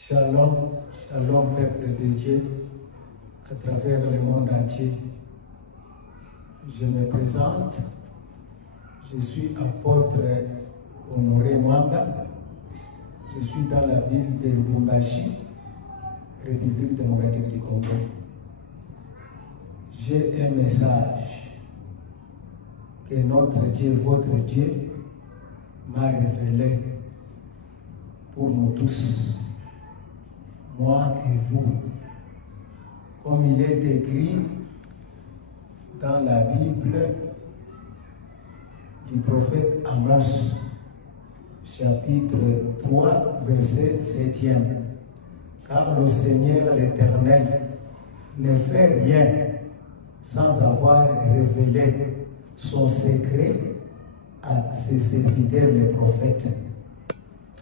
Shalom, shalom peuple de Dieu à travers le monde entier. Je me présente, je suis apôtre Honoré Mwanga, je suis dans la ville de Lubumbashi, République démocratique du Congo. J'ai un message que notre Dieu, votre Dieu, m'a révélé pour nous tous, moi et vous. Comme il est écrit dans la Bible du prophète Amos, chapitre 3, verset 7e. Car le Seigneur l'Éternel ne fait rien sans avoir révélé son secret à ses serviteurs les prophètes.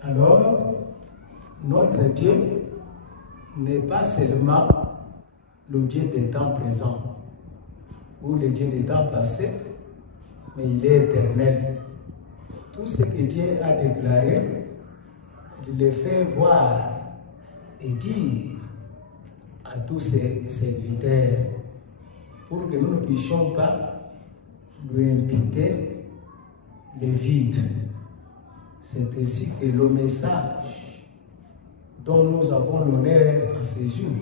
Alors, notre Dieu n'est pas seulement le Dieu des temps présents ou le Dieu des temps passés, mais il est éternel. Tout ce que Dieu a déclaré, il le fait voir et dire à tous ses serviteurs pour que nous ne puissions pas lui imputer le vide. C'est ainsi que le message dont nous avons l'honneur en ces jours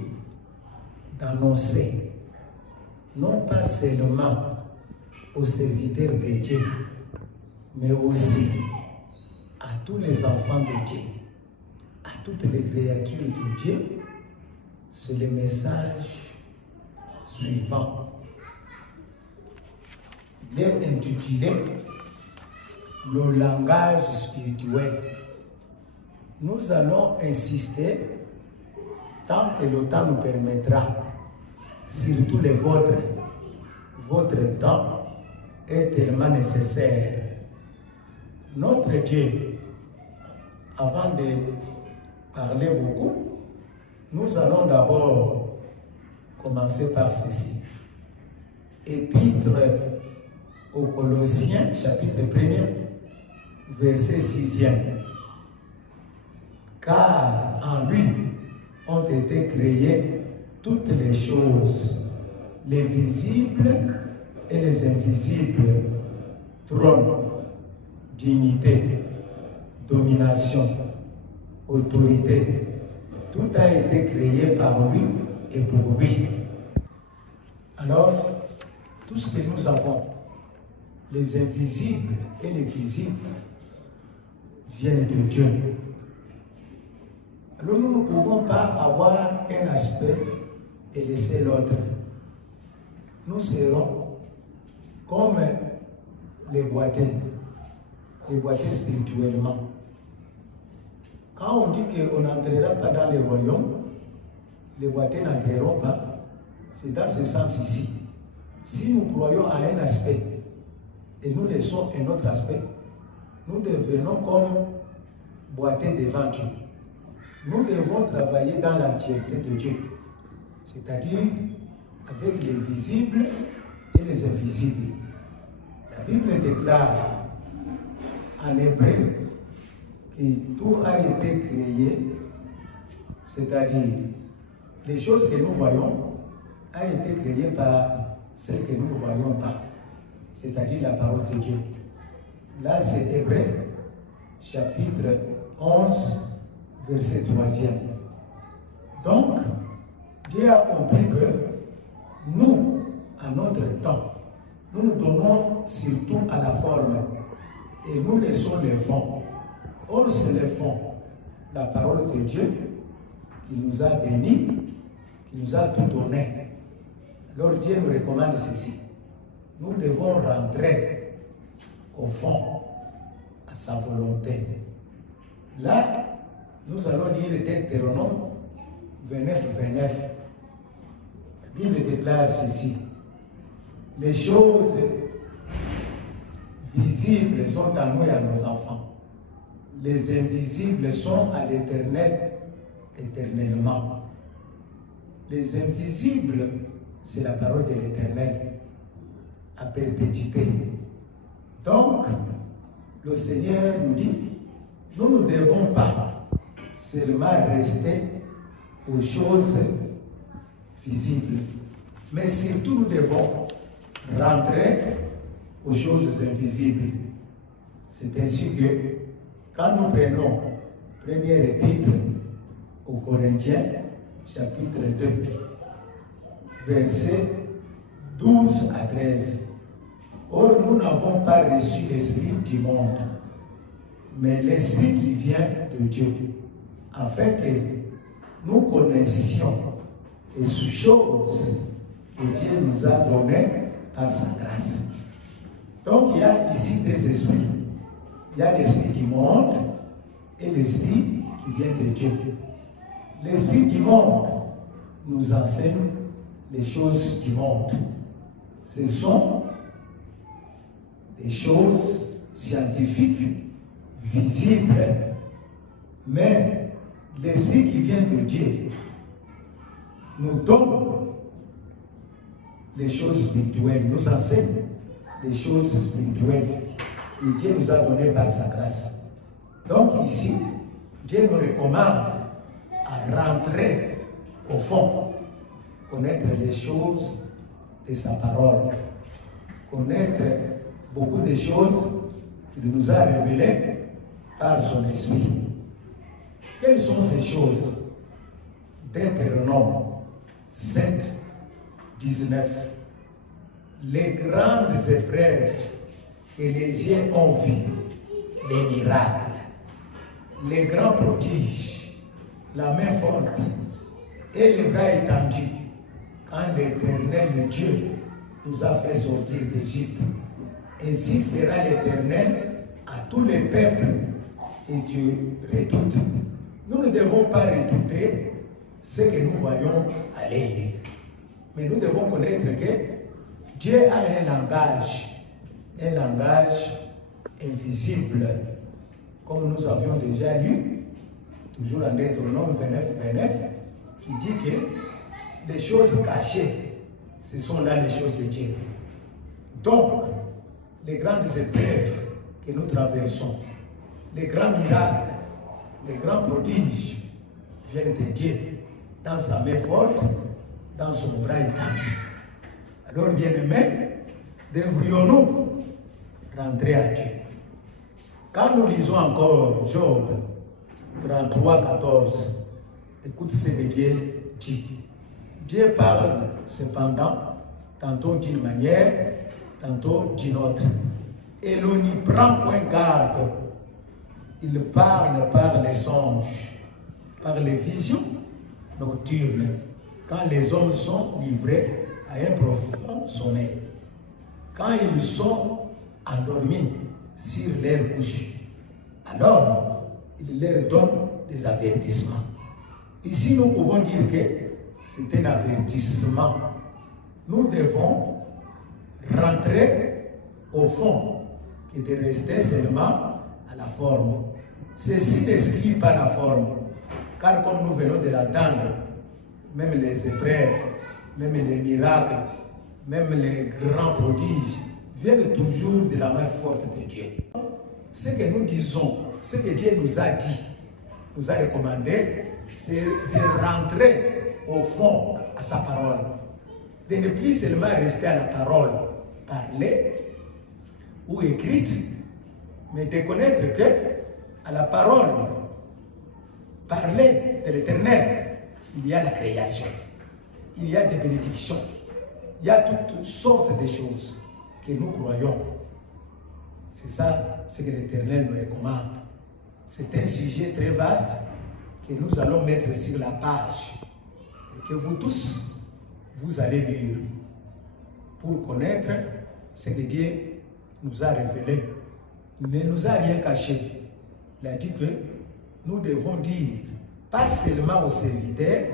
d'annoncer, non pas seulement aux serviteurs de Dieu, mais aussi à tous les enfants de Dieu, à toutes les créatures de Dieu, c'est le message suivant. Il est intitulé le langage spirituel. Nous allons insister, tant que le temps nous permettra, surtout le vôtre. Votre temps est tellement nécessaire. Notre Dieu, avant de parler beaucoup, nous allons d'abord commencer par ceci. Épître aux Colossiens, chapitre 1er, verset 6e. Car en lui ont été créées toutes les choses, les visibles et les invisibles, trône, dignité, domination, autorité. Tout a été créé par lui et pour lui. Alors, tout ce que nous avons, les invisibles et les visibles, viennent de Dieu. Alors nous ne pouvons pas avoir un aspect et laisser l'autre. Nous serons comme les boiteux spirituellement. Quand on dit qu'on n'entrera pas dans les royaumes, les boiteux n'entreront pas. C'est dans ce sens ici. Si nous croyons à un aspect et nous laissons un autre aspect, nous devenons comme boiteux devant Dieu. Nous devons travailler dans l'entièreté de Dieu, c'est-à-dire avec les visibles et les invisibles. La Bible déclare en hébreu que tout a été créé, c'est-à-dire les choses que nous voyons ont été créées par celles que nous ne voyons pas, c'est-à-dire la parole de Dieu. Là, c'est Hébreu, chapitre 11, verset 3e. Donc, Dieu a compris que nous, à notre temps, nous nous donnons surtout à la forme et nous laissons le fond. Or, c'est le fond, la parole de Dieu qui nous a bénis, qui nous a tout donné. Alors, Dieu nous recommande ceci. Nous devons rentrer au fond, à sa volonté. Là, nous allons lire Deutéronome 29, 29. La Bible déclare ceci. Les choses visibles sont à nous et à nos enfants. Les invisibles sont à l'Éternel éternellement. Les invisibles, c'est la parole de l'Éternel à perpétuité. Donc, le Seigneur nous dit, nous ne devons pas seulement rester aux choses visibles. Mais surtout, nous devons rentrer aux choses invisibles. C'est ainsi que, quand nous prenons première épître aux Corinthiens, chapitre 2, versets 12 à 13. Or, nous n'avons pas reçu l'esprit du monde, mais l'esprit qui vient de Dieu, afin que nous connaissions les choses que Dieu nous a données par sa grâce. Donc, il y a ici des esprits. Il y a l'esprit du monde et l'esprit qui vient de Dieu. L'esprit du monde nous enseigne les choses du monde. Ce sont des choses scientifiques, visibles, mais l'esprit qui vient de Dieu nous donne les choses spirituelles, nous enseigne les choses spirituelles que Dieu nous a données par sa grâce. Donc ici, Dieu nous recommande à rentrer au fond, connaître les choses de sa parole, connaître beaucoup de choses qu'il nous a révélées par son esprit. Quelles sont ces choses? Deutéronome 7, 19. Les grandes épreuves que les yeux ont vues, les miracles, les grands prodiges, la main forte et les bras étendus, quand l'Éternel Dieu nous a fait sortir d'Égypte. Ainsi fera l'Éternel à tous les peuples et tu redoutes. Nous ne devons pas redouter ce que nous voyons à l'œil. Mais nous devons connaître que Dieu a un langage invisible, comme nous avions déjà lu, toujours en Deutéronome 29, qui dit que les choses cachées, ce sont là les choses de Dieu. Donc, les grandes épreuves que nous traversons, les grands miracles, les grands prodiges viennent de Dieu, dans sa main forte, dans son bras étendu. Alors, bien-aimés, devrions-nous rentrer à Dieu? Quand nous lisons encore Job 33, 14, écoute ce que Dieu dit. Dieu parle cependant, tantôt d'une manière, tantôt d'une autre. Et l'on n'y prend point garde. Il parle par les songes, par les visions nocturnes, quand les hommes sont livrés à un profond sommeil, quand ils sont endormis sur leur couche, alors il leur donne des avertissements. Ici, nous pouvons dire que c'est un avertissement. Nous devons rentrer au fond et de rester seulement à la forme. Ceci n'exclut pas la forme, car comme nous venons de l'entendre, même les épreuves, même les miracles, même les grands prodiges viennent toujours de la main forte de Dieu. Ce que nous disons, ce que Dieu nous a dit, nous a recommandé, c'est de rentrer au fond à sa parole, de ne plus seulement rester à la parole parlée ou écrite, mais de connaître que à la parole parlée de l'Éternel, il y a la création, il y a des bénédictions, il y a toutes sortes de choses que nous croyons. C'est ça ce que l'Éternel nous recommande. C'est un sujet très vaste que nous allons mettre sur la page et que vous tous, vous allez lire pour connaître ce que Dieu nous a révélé. Il ne nous a rien caché. Il a dit que nous devons dire, pas seulement aux serviteurs,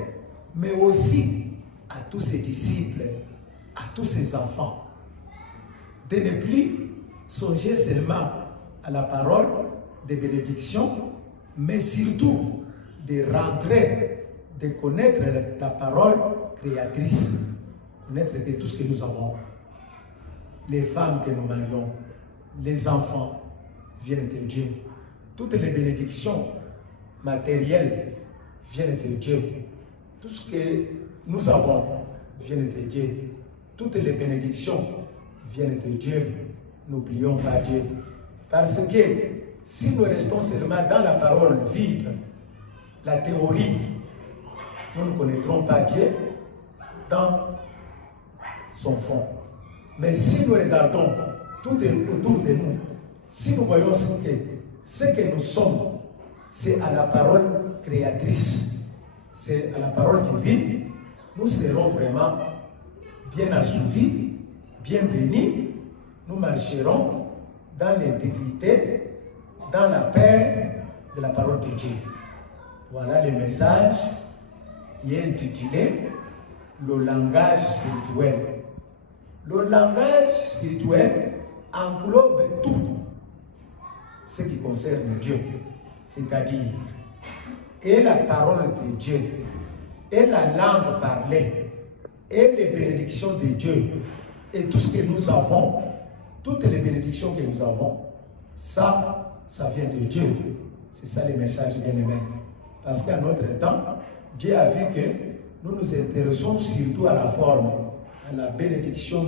mais aussi à tous ses disciples, à tous ses enfants, de ne plus songer seulement à la parole de bénédiction, mais surtout de rentrer, de connaître la parole créatrice, connaître que tout ce que nous avons, les femmes que nous marions, les enfants viennent de Dieu. Toutes les bénédictions matériels viennent de Dieu. Tout ce que nous avons vient de Dieu. Toutes les bénédictions viennent de Dieu. N'oublions pas Dieu. Parce que si nous restons seulement dans la parole vide, la théorie, nous ne connaîtrons pas Dieu dans son fond. Mais si nous regardons tout autour de nous, si nous voyons ce que nous sommes, c'est à la parole créatrice, c'est à la parole divine, nous serons vraiment bien assouvis, bien bénis, nous marcherons dans l'intégrité, dans la paix de la parole de Dieu. Voilà le message qui est intitulé « Le langage spirituel ». Le langage spirituel englobe tout ce qui concerne Dieu, c'est-à-dire et la parole de Dieu, et la langue parlée, et les bénédictions de Dieu, et tout ce que nous avons, toutes les bénédictions que nous avons, ça vient de Dieu. C'est ça le message bien-aimé. Parce qu'à notre temps, Dieu a vu que nous nous intéressons surtout à la forme, à la bénédiction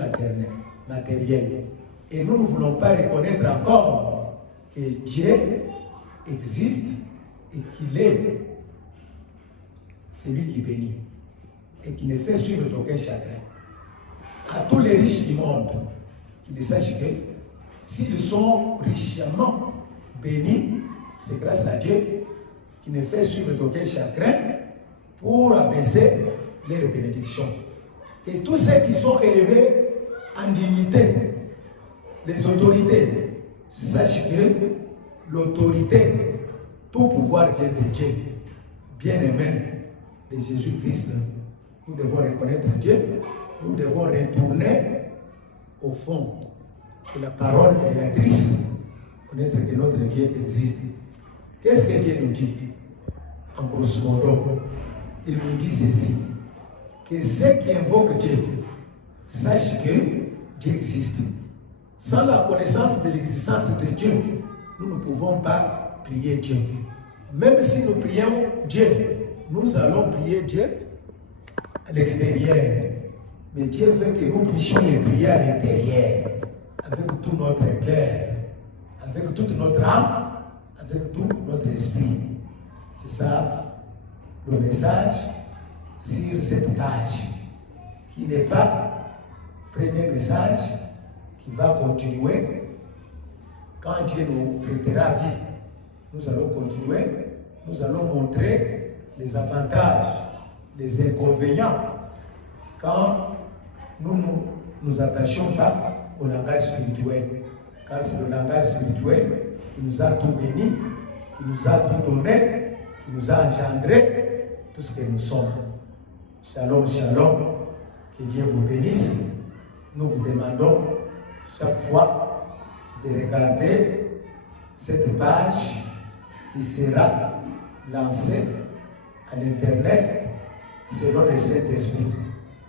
matérielle. Et nous ne voulons pas reconnaître encore que Dieu existe et qu'il est celui qui bénit et qui ne fait suivre d'aucun chagrin. À tous les riches du monde, qu'ils sachent que s'ils sont richement bénis, c'est grâce à Dieu qui ne fait suivre d'aucun chagrin pour abaisser leurs bénédictions. Et tous ceux qui sont élevés en dignité, les autorités, sachent que l'autorité, tout pouvoir vient de Dieu. Bien-aimés de Jésus-Christ, nous devons reconnaître Dieu, nous devons retourner au fond de la parole créatrice, connaître que notre Dieu existe. Qu'est-ce que Dieu nous dit? En grosso modo, il nous dit ceci, que ceux qui invoquent Dieu sachent que Dieu existe. Sans la connaissance de l'existence de Dieu, nous ne pouvons pas prier Dieu. Même si nous prions Dieu, nous allons prier Dieu à l'extérieur. Mais Dieu veut que nous puissions les prier à l'intérieur, avec tout notre cœur, avec toute notre âme, avec tout notre esprit. C'est ça le message sur cette page, qui n'est pas le premier message qui va continuer. Quand Dieu nous prêtera vie, nous allons continuer, nous allons montrer les avantages, les inconvénients, quand nous ne nous attachons pas au langage spirituel. Car c'est le langage spirituel qui nous a tout béni, qui nous a tout donné, qui nous a engendré tout ce que nous sommes. Shalom, shalom, que Dieu vous bénisse. Nous vous demandons chaque fois de regarder cette page qui sera lancée à l'internet selon le Saint-Esprit.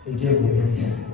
Que Dieu vous bénisse.